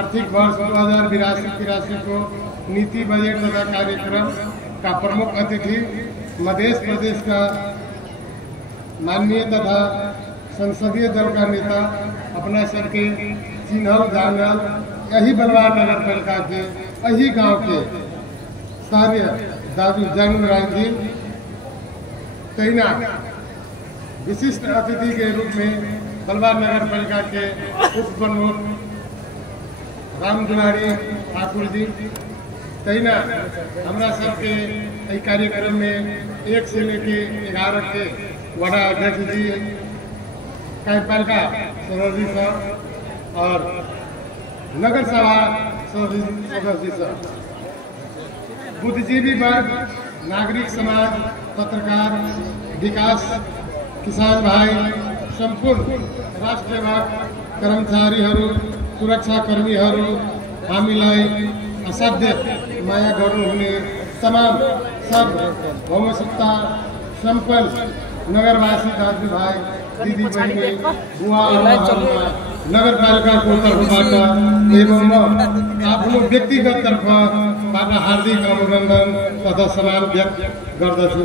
आर्थिक वर्ष 2082-83 को नीति बजट तथा कार्यक्रम का प्रमुख अतिथि मध्य प्रदेश का माननीय तथा संसदीय दल का नेता अपना सबके चिन्हल जानल यही बलवार नगर पालिका के यही गांव के सारे दादू जन्मराज जी तैनात विशिष्ट अतिथि के रूप में बलवार नगर पालिका के उप प्रमुख राम दुलारी ठाकुर जी तैनात हमारा सबके कार्यक्रम में 1 से लेके 11 के वड़ा अध्यक्ष जी कार्यपालिका सदस्य साहब और नगर सभा सदस्य साहब, बुद्धिजीवी वर्ग, नागरिक समाज, पत्रकार, विकास, किसान भाई, संपूर्ण राष्ट्र सेवक, कर्मचारीहरू, सुरक्षाकर्मीहरू, हामीलाई असाध्य माया गर्नुहुने तमाम सब भौमसत्ता सम्पन्न नगरवासी दाजुभाइ, दिदी बहिनी, बुवा आमाहरूमा नगरपालिकाको तर्फबाट एवं म आफ्नो व्यक्तिगत तर्फबाट हार्दिक अभिनन्दन तथा सम्मान व्यक्त गर्दछु।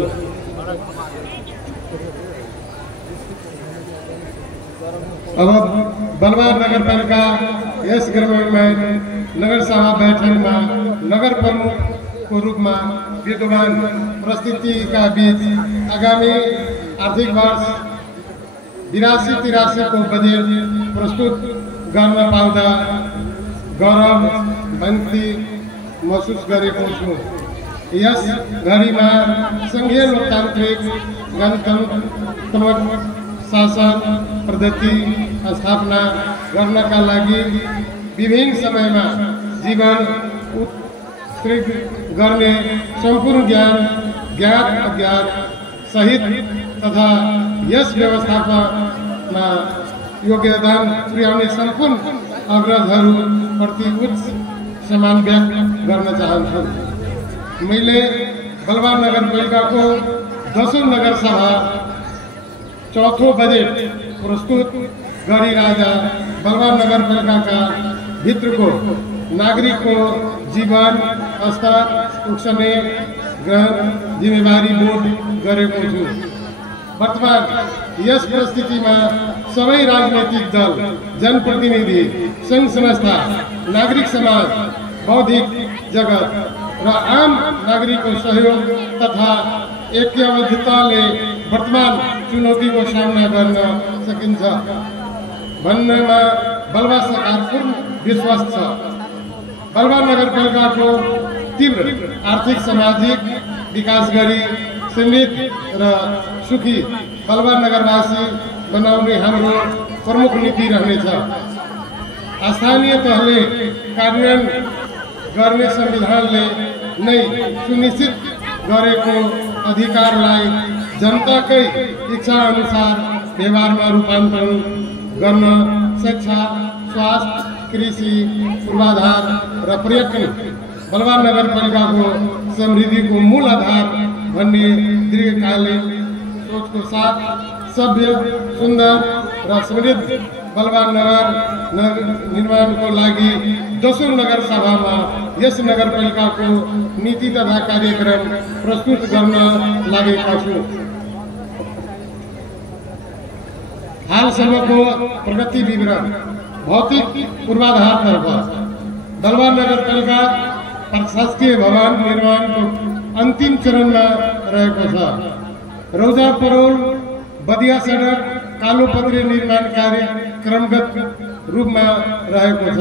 अब बलवार नगरपालिका यस ग्रामीण नगर सभा बैठकमा नगर प्रमुख को रूप में विद्यमान परिस्थिति का बीच आगामी आर्थिक वर्ष 82-83 को बजेट प्रस्तुत गर्न पाउँदा गौरव बन्ती महसुस गरेको छु। यस घडीमा संघीय लोकतान्त्रिक गणतन्त्रात्मक शासन पद्धति स्थापना गर्नका लागि विभिन्न समयमा जीवन उत्सर्ग गर्ने सम्पूर्ण ज्ञात अज्ञात सहित तथा यस व्यवस्थापनमा योगदान पुर्याउने सम्पूर्ण अग्रजहरू प्रति उच्च सम्मान व्यक्त गर्न चाहन्छु। मैले बलवार नगरपालिकाको 10औं नगर सभा 4थो बजेट प्रस्तुत गरी राजा बलवार नगरपालिकाका भित्रको नागरिकको जीवन स्तर उक्सने ग्रहण जिम्मेवारी बोध गरेको छु। वर्तमान यस परिस्थितिमा सबै राजनीतिक दल, जनप्रतिनिधि, संघ संस्था, नागरिक समाज, बौद्धिक जगत र आम नागरिकको सहयोग तथा ऐक्यबद्धताले वर्तमान चुनौतीको सामना गर्न सकिन्छ भन्नमा बलवा सरकार पूर्ण विश्वास छ। बलवार नगरपालिकाको तीव्र आर्थिक सामाजिक विकास गरी समृद्ध र सुखी बलवार नगरवासी बनाउने हाम्रो प्रमुख नीति रहनेछ। स्थानीय तहले कार्यान्वयन गर्ने संविधानले नै सुनिश्चित गरेको अधिकारलाई जनताकै इच्छा अनुसार व्यवहारमा रूपान्तरण गर्न शिक्षा, स्वास्थ्य, कृषि, पूर्वाधार र पर्यटन बलवार नगरपालिकाको समृद्धिको मूल आधार भन्ने दीर्घकालीन सोचको साथ सभ्य, सुन्दर र समृद्ध बलवार नगर निर्माणको लागि 10औं नगर सभामा यस नगरपालिकाको नीति तथा कार्यक्रम प्रस्तुत गर्न लागेका छु। हालसम्मको प्रगति विवरण भौतिक पूर्वाधारतर्फ बलवार नगरपालिका प्रशासकीय भवन निर्माणको अन्तिम चरणमा रहेको छ। रौजा परोल बदिया सडक कालोपत्री निर्माण कार्य क्रमगत रूपमा रहेको छ।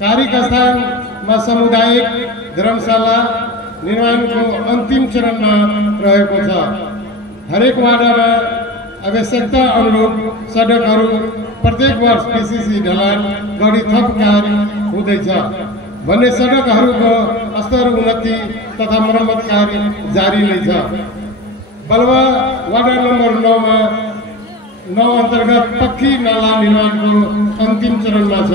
कार्यस्थानमा सामुदायिक धर्मशाला निर्माणको अन्तिम चरणमा रहेको छ। हरेक वार्डमा आवश्यकता अनुरूप सडकहरू प्रत्येक वर्ष पीसीसी ढलान गरी थप कार्य हुँदैछ भन्ने सडकहरूको स्तर उन्नति तथा मर्मत कार्य जारी नै छ। बलवा वार्ड नम्बर 9 अन्तर्गत पक्की नाला निर्माणको अन्तिम चरणमा छ।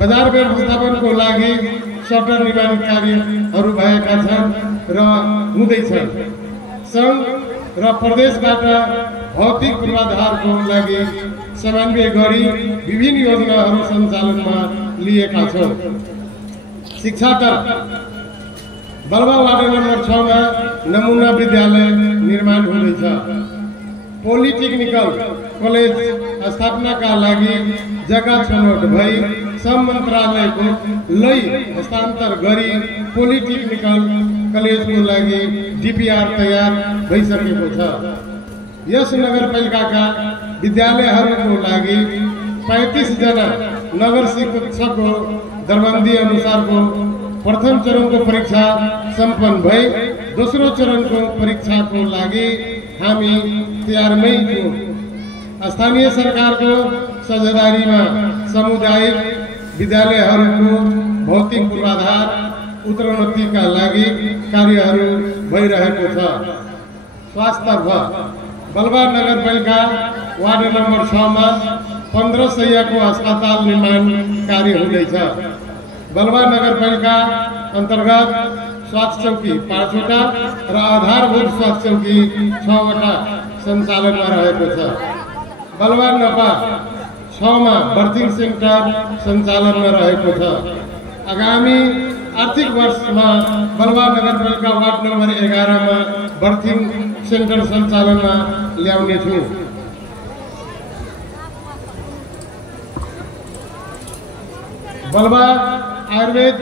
बजार व्यवस्थापनको लागि सडक निर्माण कार्यहरू भएका छन् र हुँदैछन्। सङ्घ र प्रदेशबाट भौतिक पूर्वाधारको लागि समन्वय गरी विभिन्न योजनाहरू सञ्चालनमा लिएका छौँ। शिक्षातर्फ बलवा वार्ड नम्बर 6 में नमूना विद्यालय निर्माण हुँदैछ। पोलिटेक्निकल कलेज स्थापना का लागि जग्गा छनौट भई श्रम मन्त्रालयको लई हस्तान्तर गरी पोलिटेक्निकल कलेजको लागि डीपीआर तयार भइसकेको छ। यस नगरपालिकाका विद्यालयहरूको लागि 35 जना नगर शिक्षकको दरबन्दी अनुसारको प्रथम चरणको परीक्षा सम्पन्न भई दोस्रो चरणको परीक्षाको लागि हामी तयारमै छौँ। स्थानीय सरकारको साझेदारीमा सामुदायिक विद्यालयहरूको भौतिक पूर्वाधार उत्तरोन्नतिका लागि कार्यहरू भइरहेको छ। स्वास्थ्यतर्फ बलवा नगरपालिका वार्ड नम्बर 6 में 15 शय्याको अस्पताल निर्माण कार्य हुँदैछ। बलवा नगरपालिका अंतर्गत स्वास्थ्य चौकी 5 वटा र आधारभूत स्वास्थ्य चौकी 6 वटा सञ्चालनमा रहेको छ। बलवा नपा 6 में बर्थिङ सेन्टर सञ्चालनमा रहेको छ। आगामी आर्थिक वर्ष में बलवा नगरपालिका वार्ड नम्बर 11 में बर्थिङ सेन्टर सञ्चालनमा ल्याउने छु। बलवा आयुर्वेद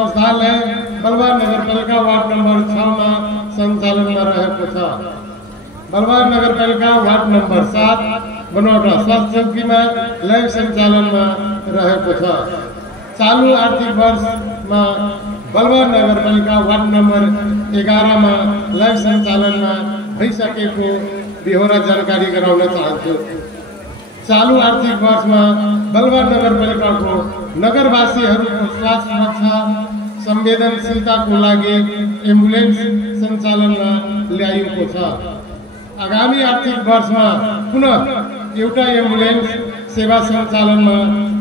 औषधालय बलवा नगरपालिका वार्ड नम्बर 6 में सञ्चालनमा रहेको छ। बलवा नगरपालिका वार्ड नम्बर 7 बनौटा स्वास्थ्य चौकी में लैब सञ्चालनमा रहेको छ। चालू आर्थिक वर्ष में बलवा नगरपालिका वार्ड नम्बर 11 में लैब सञ्चालनमा भइसकेको बेहोरा जानकारी गराउन चाहन्छु। चालू आर्थिक वर्ष में बलवा नगरपालिका को नगरवासीहरूको स्वास्थ्य सुरक्षा संवेदनशीलता को लागि एम्बुलेंस सञ्चालनमा ल्याइएको छ। आगामी आर्थिक वर्ष में पुनः एउटा एम्बुलेंस सेवा सञ्चालनमा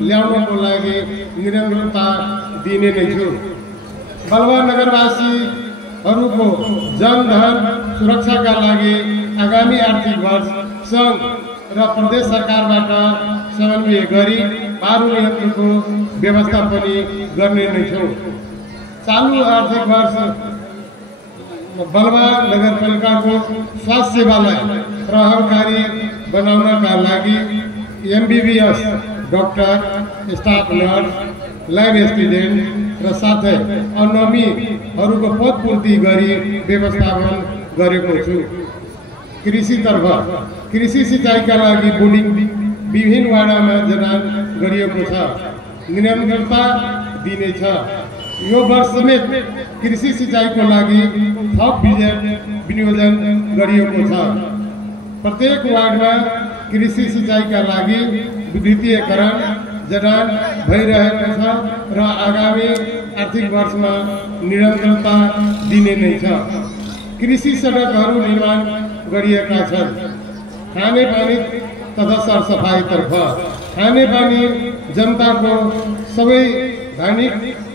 ल्याउनको लागि निरन्तरता दिने नै छु। बलवा नगरवासीहरूको जनधन सुरक्षाका लागि आगामी आर्थिक वर्ष सङ्घ र प्रदेश सरकारबाट समन्वय गरी बारु यन्त्रको व्यवस्था पनि गर्ने नै छौँ। चालू आर्थिक वर्ष बलवा नगरपालिकाको स्वास्थ्य सेवालाई प्रभावकारी बनाउनका लागि MBBS doctor, staff nurse, lab assistant र साथै अनमीहरूको पदपूर्ति गरी व्यवस्थापन गरेको छु। कृषितर्फ कृषि सिंचाइका लागि बोर्डिङ विभिन्न वाडामा जडान गरिएको छ। निरन्तरता दिनेछ। यो वर्ष समेत कृषि सिंचाइको लागि थप विनियोजन गरिएको छ। प्रत्येक वार्डमा कृषि सिंचाइका लागि विद्युतीयकरण जडान भइरहेको छ र आगामी आर्थिक वर्षमा निरन्तरता दिने नै छ। कृषि सडकहरू निर्माण गरिएका छन्। खानेपानी तथा सरसफाइतर्फ खानेपानी जनताको संवैधानिक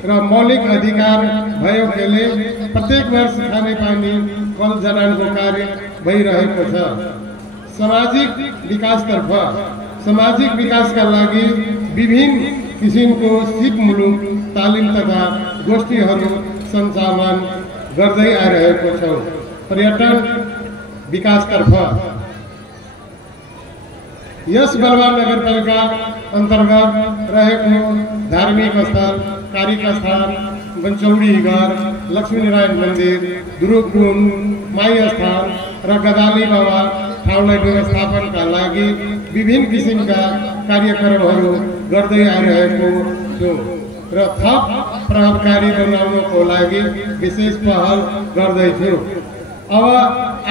र मौलिक अधिकार भएकोले प्रत्येक वर्ष खानेपानी कल जडानको कार्य भइरहेको छ। सामाजिक विकासतर्फ सामाजिक विकासका लागि विभिन्न किसिमको सिप मुलुक तालिम तथा गोष्ठीहरू सञ्चालन गर्दै आइरहेको छौँ। पर्यटन विकासतर्फ यस बलवा नगरपालिका अन्तर्गत रहेको धार्मिक स्थल कारिका स्थान, बन्चौडीघर, लक्ष्मीनारायण मन्दिर, ध्रुवकुण्ड, माई स्थान र गदाली बाबा ठाउँलाई व्यवस्थापनका लागि विभिन्न किसिमका कार्यक्रमहरू गर्दै आइरहेको छु र थप प्रभावकारी बनाउनको लागि विशेष पहल गर्दैछु। अब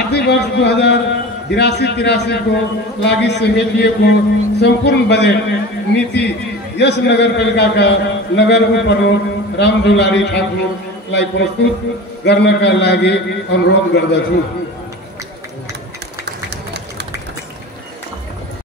आर्थिक वर्ष 2082-83 को लागि समेटिएको सम्पूर्ण बजेट नीति यस नगरपालिकाका नगर उपप्रमुख रामदुलारी ठाकुरलाई प्रस्तुत गर्नका लागि अनुरोध गर्दछु।